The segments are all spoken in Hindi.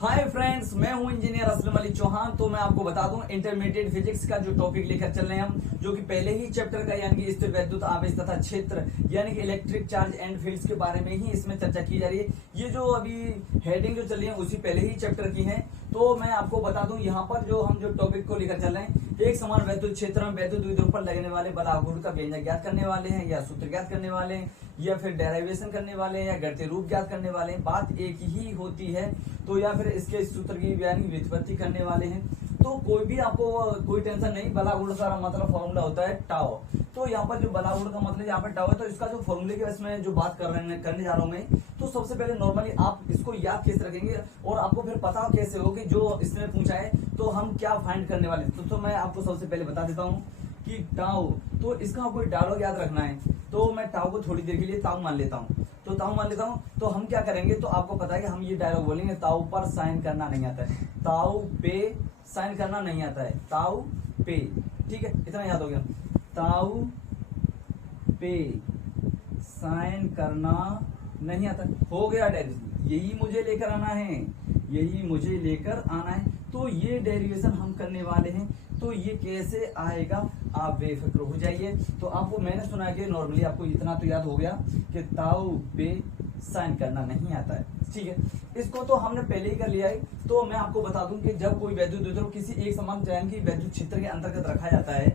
हाय फ्रेंड्स, मैं हूं इंजीनियर असलम अली चौहान। तो मैं आपको बता दूं इंटरमीडिएट फिजिक्स का जो टॉपिक लेकर चल रहे हैं हम, जो कि पहले ही चैप्टर का यानी कि स्थिर वैद्युत आवेश तथा क्षेत्र यानी कि इलेक्ट्रिक चार्ज एंड फील्ड्स के बारे में ही इसमें चर्चा की जा रही है। ये जो अभी हेडिंग जो चल रही है उसी पहले ही चैप्टर की है। तो मैं आपको बता दूं यहाँ पर जो हम जो टॉपिक को लेकर चल रहे हैं, एक समान वैद्युत क्षेत्र में वैद्युत द्विध्रुव पर लगने वाले बल आघूर्ण का व्यंजक ज्ञात करने वाले हैं, या सूत्र ज्ञात करने वाले हैं, या फिर डेरिवेशन करने वाले हैं, या गणितीय रूप ज्ञात करने वाले हैं। बात एक ही होती है। तो या फिर इसके सूत्र की यानी व्युत्पत्ति करने वाले हैं। तो कोई भी आपको कोई टेंशन नहीं। बलागुण का मतलब फॉर्मूला होता है टाओ। तो यहाँ पर जो बलागुण का मतलब यहाँ पर टाओ है, तो इसका जो फॉर्मूले के इसमें जो बात करने जा रहा हूँ मैं, तो सबसे पहले नॉर्मली आप इसको याद कैसे रखेंगे और आपको फिर पता कैसे होगी जो इसने पूछा है तो हम क्या फाइंड करने वाले। तो मैं आपको सबसे पहले बता देता हूँ कि टाउ, तो इसका आपको डायलॉग याद रखना है। तो मैं टाउ को थोड़ी देर के लिए ताऊ मान लेता हूँ। तो ताऊ मान लेता हूँ, तो हम क्या करेंगे, तो आपको पता है कि हम ये डायलॉग बोलेंगे, ताऊ पर साइन करना नहीं आता है, ताऊ पे साइन करना नहीं आता है, ताऊ पे। ठीक है, इतना याद हो गया। ताऊ पे साइन करना नहीं आता, हो गया डेरिवेशन। यही मुझे लेकर आना है, यही मुझे लेकर आना है। तो ये डेरिवेशन हम करने वाले हैं। तो ये कैसे आएगा, आप बेफिक्र हो जाइए। तो आपको मैंने सुना कि नॉर्मली आपको इतना तो याद हो गया कि ताऊ पे साइन करना नहीं आता है। ठीक है, इसको तो हमने पहले ही कर लिया है। तो मैं आपको बता दूं कि जब कोई वैद्युत द्विध्रुव किसी एक समान चयन की वैद्युत क्षेत्र के अंतर्गत रखा जाता है,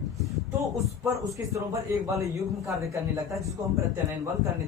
तो उस पर उसके स्तरों पर एक बल युग्म कार्य करने लगता है, जिसको हम प्रत्यानयन बल करने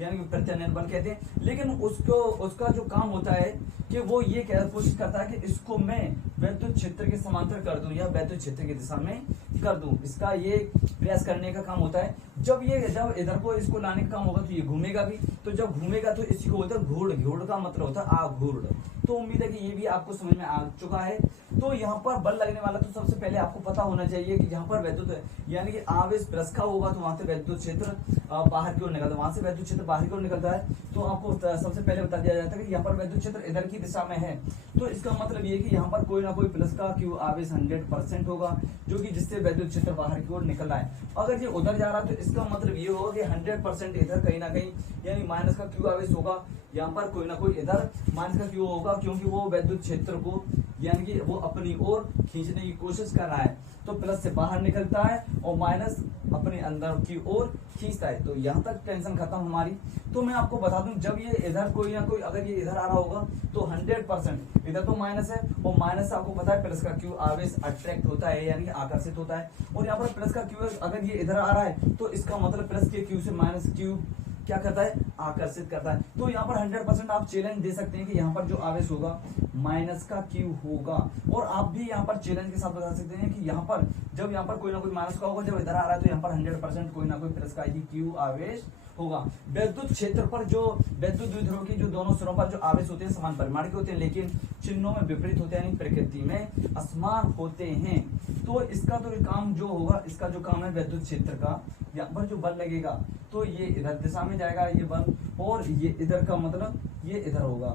यानी कि प्रत्यानयन बल कहते हैं। लेकिन उसका जो काम होता है कि वो ये कोशिश करता है कि इसको मैं वैद्युत क्षेत्र के समांतर कर दूं या वैद्युत क्षेत्र की दिशा में कर दूं। इसका ये प्रयास करने का काम होता है। जब इधर को इसको लाने का काम होगा तो ये घूमेगा भी। तो जब घूमेगा तो इसी को बोलते हैं घूर्ण। घूर्ण का मतलब होता है आघूर्ण। तो उम्मीद है कि ये भी आपको समझ में आ चुका है। तो यहाँ पर बल लगने वाला, तो सबसे पहले आपको पता होना चाहिए कि यहाँ पर वैद्युत यानी कि आवेश प्लस का होगा तो वहां से वैद्युत क्षेत्र बाहर की ओर निकलता है, वहां से वैद्युत क्षेत्र बाहर की ओर निकलता है। तो आपको सबसे पहले बता दिया जाता है कि यहाँ पर वैद्युत क्षेत्र इधर की दिशा में है। तो इसका मतलब ये कि यहाँ पर कोई ना कोई प्लस का क्यू आवेश 100% होगा, जो कि जिससे वैद्युत क्षेत्र बाहर की ओर निकल रहा है। अगर ये उधर जा रहा है तो इसका मतलब ये होगा कि 100% इधर कहीं ना कहीं यानी माइनस का क्यू आवेश होगा। यहाँ पर कोई ना कोई इधर माइनस का क्यू होगा, क्योंकि वो वैद्युत क्षेत्र को यानी कि वो अपनी ओर खींचने की कोशिश कर रहा है। तो प्लस से बाहर निकलता है और माइनस अपने अंदर की ओर खींचता है। तो यहाँ तक टेंशन खत्म हमारी। तो मैं आपको बता दूं, जब ये इधर कोई ना कोई अगर ये इधर आ रहा होगा तो 100% इधर तो माइनस है, और माइनस से आपको पता है प्लस का क्यू आवेश अट्रैक्ट होता है यानी कि आकर्षित होता है। और यहाँ पर प्लस का क्यू अगर ये इधर आ रहा है तो इसका मतलब प्लस के क्यू से माइनस क्यू क्या करता है, आकर्षित करता है। तो यहाँ पर 100% आप चैलेंज दे सकते हैं कि यहाँ पर जो आवेश होगा माइनस का क्यू होगा। और आप भी यहाँ पर चैलेंज के साथ बता सकते हैं कि यहाँ पर जब यहाँ पर कोई ना कोई माइनस का होगा, जब इधर आ रहा है तो यहाँ पर 100% कोई ना कोई प्लस का ही क्यू आवेश होगा। वैद्युत क्षेत्र पर जो वैद्युत द्विध्रुव की जो दोनों सिरों पर जो आवेश होते हैं समान परिमाण के होते हैं, लेकिन चिन्हों में विपरीत होते हैं, प्रकृति में असमान होते हैं। तो इसका तो काम जो होगा, इसका जो काम है वैद्युत क्षेत्र का, यहाँ पर जो बल लगेगा तो ये इधर दिशा में जाएगा ये बल, और ये इधर का मतलब ये इधर होगा।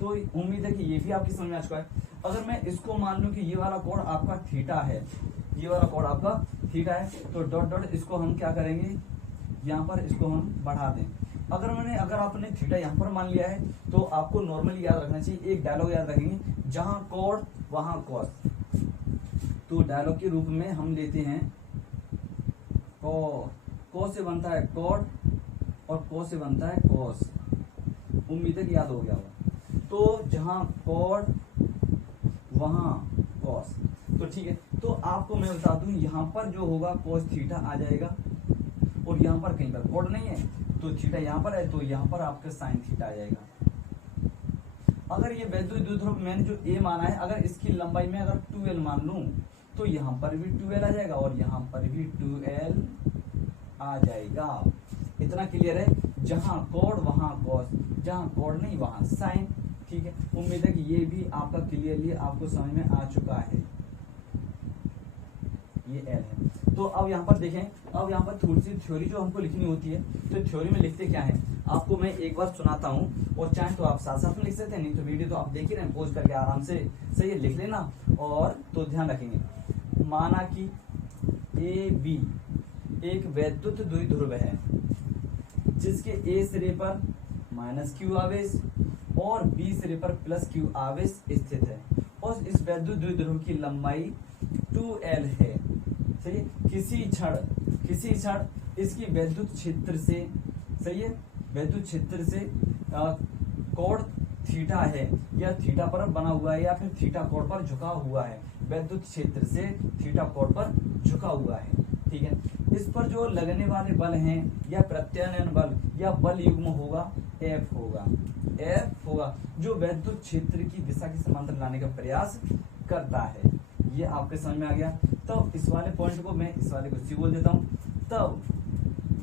तो उम्मीद है कि ये भी आपकी समझ में आ चुका है। अगर मैं इसको मान लूं कि ये वाला कोण आपका थीटा है, ये वाला कोण आपका थीटा है, तो डॉट डॉट इसको हम क्या करेंगे, यहाँ पर इसको हम बढ़ा दें। अगर आपने थीटा यहाँ पर मान लिया है तो आपको नॉर्मली याद रखना चाहिए, एक डायलॉग याद रखेंगे, जहां कोण वहां कॉस। तो डायलॉग के रूप में हम लेते हैं कॉस से बनता है कॉड और कॉस से बनता है कॉस। उम्मीद है कि याद हो गया होगा। तो जहां कॉड वहां कॉस। तो ठीक है, तो आपको मैं बता दूं यहाँ पर जो होगा कॉस थीटा आ जाएगा, और यहाँ पर कहीं पर कॉड नहीं है तो थीटा यहाँ पर है, तो यहाँ पर आपका साइन थीटा आ जाएगा। अगर ये वैद्युत द्विध्रुव मैंने जो ए माना है, अगर इसकी लंबाई में अगर 2l मान लूं तो यहाँ पर भी 2l आ जाएगा और यहाँ पर भी 2l आ जाएगा। इतना क्लियर है, जहां कोड वहां कॉस, जहां कोड नहीं वहां साइन। ठीक है, उम्मीद है कि ये भी आपका क्लियरली आपको समझ में आ चुका है। ये एल है। तो अब यहाँ पर देखें, अब यहाँ पर थोड़ी सी थ्योरी जो हमको लिखनी होती है, तो थ्योरी में लिखते क्या है आपको मैं एक बार सुनाता हूँ, और चाहे तो आप साथ साथ में लिख सकते हैं, नहीं तो वीडियो तो आप देख ही रहे हैं, पॉज करके आराम से सही है लिख लेना। और तो ध्यान रखेंगे, माना कि ए बी एक वैद्युत द्विध्रुव है, जिसके ए सिरे पर माइनस क्यू आवेश और बी सिरे पर प्लस क्यू आवेश स्थित है और इस वैद्युत द्विध्रुव की लंबाई 2L है। सही है। किसी क्षण इसकी वैद्युत क्षेत्र से, सही है, वैद्युत क्षेत्र से कोण थीटा है या थीटा पर बना हुआ है या फिर थीटा कोण पर झुका हुआ है, वैद्युत क्षेत्र से थीटा कोण पर झुका हुआ है। ठीक है। इस पर जो लगने वाले बल हैं या प्रत्यानयन बल या बल युग्म होगा F होगा जो वैद्युत क्षेत्र की दिशा के समांतर लाने का प्रयास करता है। ये आपके समझ में आ गया। तो इस वाले पॉइंट को मैं इस वाले को C बोल देता हूँ। तब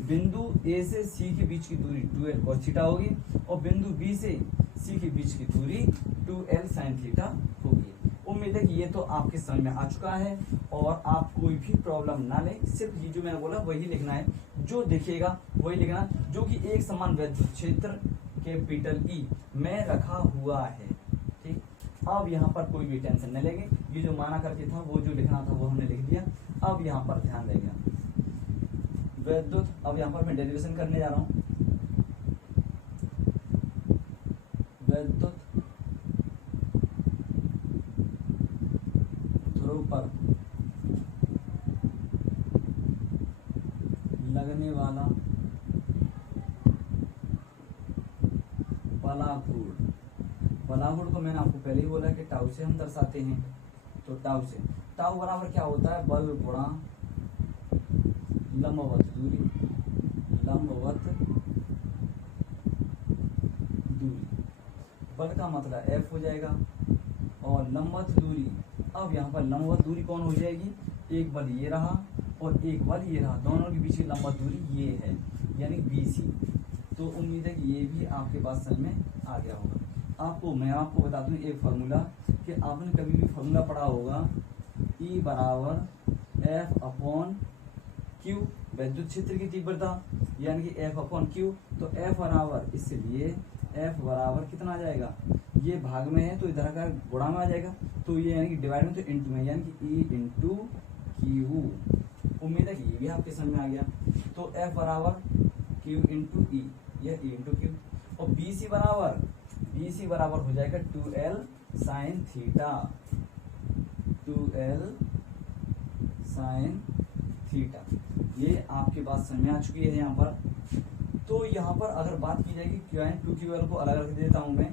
बिंदु A से C के बीच की दूरी 2L cos थीटा होगी और बिंदु B से C के बीच की दूरी 2L sin थीटा होगी। उम्मीद है कि ये तो आपके समझ में आ चुका है और आप कोई भी प्रॉब्लम ना लें, सिर्फ ये जो मैंने बोला वही लिखना है, जो दिखेगा वही लिखना, जो कि एक समान वैद्युत क्षेत्र कैपिटल E में रखा हुआ है। ठीक। अब यहाँ पर कोई भी टेंशन न लेंगे, ये जो माना करके था वो जो लिखना था वो हमने लिख दिया। अब यहाँ पर ध्यान देंगे वैद्युत, अब यहाँ पर मैं डेरिवेशन करने जा रहा हूँ। वैद्युत ध्रुव पर लगने वाला बलाघूर्ण को मैंने आपको पहले ही बोला कि टाउ से हम दर्शाते हैं। तो टाउ से, टाउ बराबर क्या होता है, बल गुणा लंबवत दूरी, बल का मतलब F हो जाएगा और लंबवत दूरी, अब यहाँ पर लंबवत दूरी कौन हो जाएगी, एक बल ये रहा और एक बल ये रहा, दोनों के बीच की लंबवत दूरी ये है यानी BC। तो उम्मीद है कि ये भी आपके पास समझ में आ गया होगा। मैं आपको बता दूं एक फार्मूला कि आपने कभी भी फार्मूला पढ़ा होगा, E बराबर F/Q, वैद्युत क्षेत्र की तीव्रता यानी कि F/Q। तो F बराबर, इसलिए F बराबर कितना आ जाएगा, ये भाग में है तो इधर का गुणा में आ जाएगा, तो ये यानी कि डिवाइड में तो इंटू में, यानी कि E इंटू Q। उम्मीद है कि ये भी आपके समझ में आ गया। तो F बराबर Q इंटू E, यह E इंटू Q। और BC बराबर हो जाएगा 2L sine theta, 2L sine theta. ये आपके पास समझ में आ चुकी है यहाँ पर। तो यहाँ पर अगर बात की जाएगी क्या है, 2QL को अलग रख देता हूँ मैं,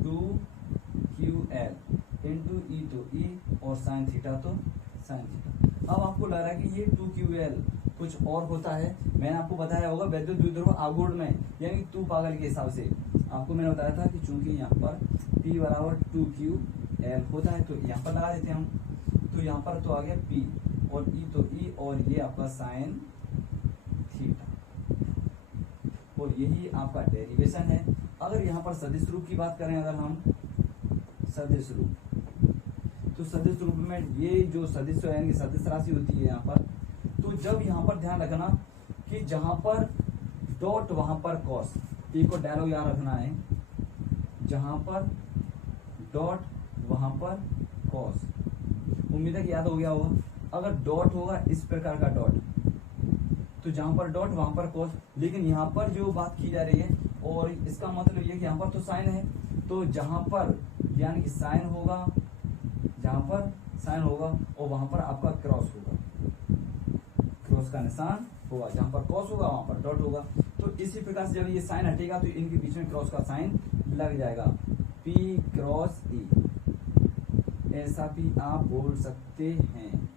2QL इंटू E तो E और साइन थीटा तो साइन थीटा। अब आपको लग रहा है कि ये 2QL कुछ और होता है, मैंने आपको बताया होगा वैद्युत द्विध्रुव आघूर्ण में यानी 2 पागल के हिसाब से आपको मैंने बताया था कि चूंकि यहाँ पर P बराबर 2QL होता है तो यहाँ पर लगा देते हैं हम। तो यहाँ पर तो आ गया P और E तो E और ये आपका साइन थीटा और यही आपका डेरिवेशन है। अगर यहाँ पर सदिश रूप की बात करें, अगर हम सदिश रूप, तो सदिश रूप में ये जो सदिश यानी कि सदिश राशि होती है यहाँ पर, तो जब यहाँ पर ध्यान रखना कि जहां पर डॉट वहां पर कॉस, एक को डायलॉग याद रखना है, जहां पर डॉट वहां पर कॉस। उम्मीद है कि याद हो गया होगा। अगर डॉट होगा इस प्रकार का डॉट, तो जहां पर डॉट वहां पर कॉस, लेकिन यहाँ पर जो बात की जा रही है और इसका मतलब ये कि यहाँ पर तो साइन है, तो जहां पर यानी कि साइन होगा, जहां पर साइन होगा और वहां पर आपका क्रॉस होगा, क्रॉस का निशान होगा, जहां पर कॉस होगा वहां पर डॉट होगा। तो इसी प्रकार से जब ये साइन हटेगा तो इनके बीच में क्रॉस का साइन लग जाएगा, P क्रॉस E, ऐसा भी आप बोल सकते हैं,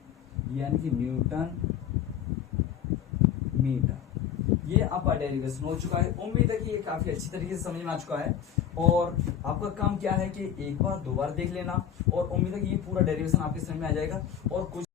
यानी कि न्यूटन मीटर। ये आपका डेरिवेशन हो चुका है। उम्मीद है कि ये काफी अच्छी तरीके से समझ में आ चुका है और आपका काम क्या है कि एक बार दो बार देख लेना और उम्मीद है कि ये पूरा डेरिवेशन आपके समझ में आ जाएगा और कुछ